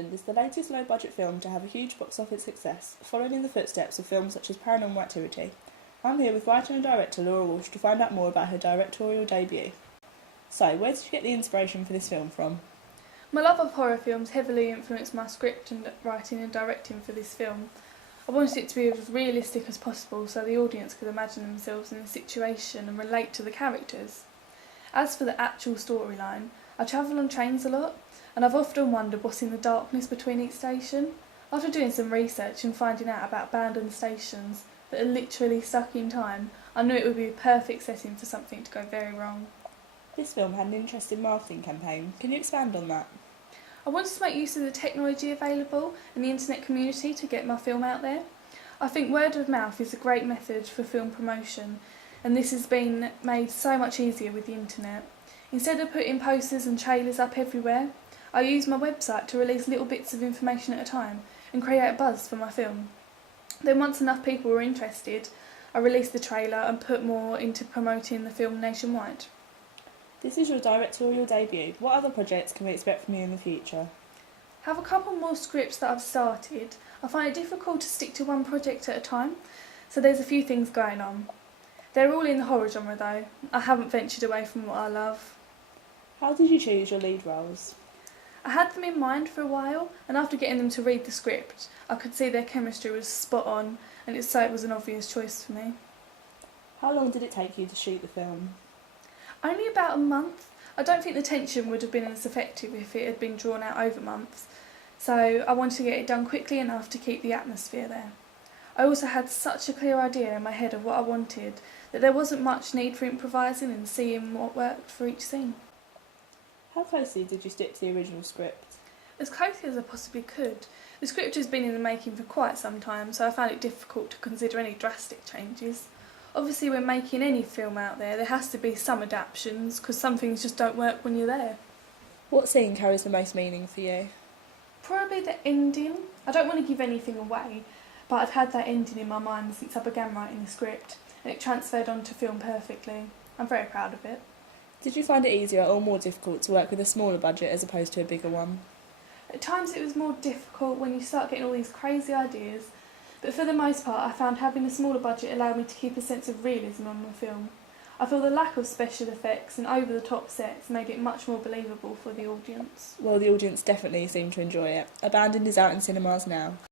Abandoned is the latest low-budget film to have a huge box office success, following in the footsteps of films such as Paranormal Activity. I'm here with writer and director Laura Walsh to find out more about her directorial debut. So, where did you get the inspiration for this film from? My love of horror films heavily influenced my script and writing and directing for this film. I wanted it to be as realistic as possible so the audience could imagine themselves in the situation and relate to the characters. As for the actual storyline, I travel on trains a lot, and I've often wondered what's in the darkness between each station. After doing some research and finding out about abandoned stations that are literally stuck in time, I knew it would be a perfect setting for something to go very wrong. This film had an interesting marketing campaign. Can you expand on that? I wanted to make use of the technology available in the internet community to get my film out there. I think word of mouth is a great method for film promotion, and this has been made so much easier with the internet. Instead of putting posters and trailers up everywhere, I used my website to release little bits of information at a time and create a buzz for my film. Then once enough people were interested, I released the trailer and put more into promoting the film nationwide. This is your directorial debut. What other projects can we expect from you in the future? I have a couple more scripts that I've started. I find it difficult to stick to one project at a time, so there's a few things going on. They're all in the horror genre though. I haven't ventured away from what I love. How did you choose your lead roles? I had them in mind for a while, and after getting them to read the script, I could see their chemistry was spot on, and it was an obvious choice for me. How long did it take you to shoot the film? Only about a month. I don't think the tension would have been as effective if it had been drawn out over months, so I wanted to get it done quickly enough to keep the atmosphere there. I also had such a clear idea in my head of what I wanted that there wasn't much need for improvising and seeing what worked for each scene. How closely did you stick to the original script? As closely as I possibly could. The script has been in the making for quite some time, so I found it difficult to consider any drastic changes. Obviously, when making any film out there has to be some adaptations, because some things just don't work when you're there. What scene carries the most meaning for you? Probably the ending. I don't want to give anything away, but I've had that ending in my mind since I began writing the script, and it transferred onto film perfectly. I'm very proud of it. Did you find it easier or more difficult to work with a smaller budget as opposed to a bigger one? At times it was more difficult when you start getting all these crazy ideas, but for the most part I found having a smaller budget allowed me to keep a sense of realism on the film. I feel the lack of special effects and over-the-top sets made it much more believable for the audience. Well, the audience definitely seemed to enjoy it. Abandoned is out in cinemas now.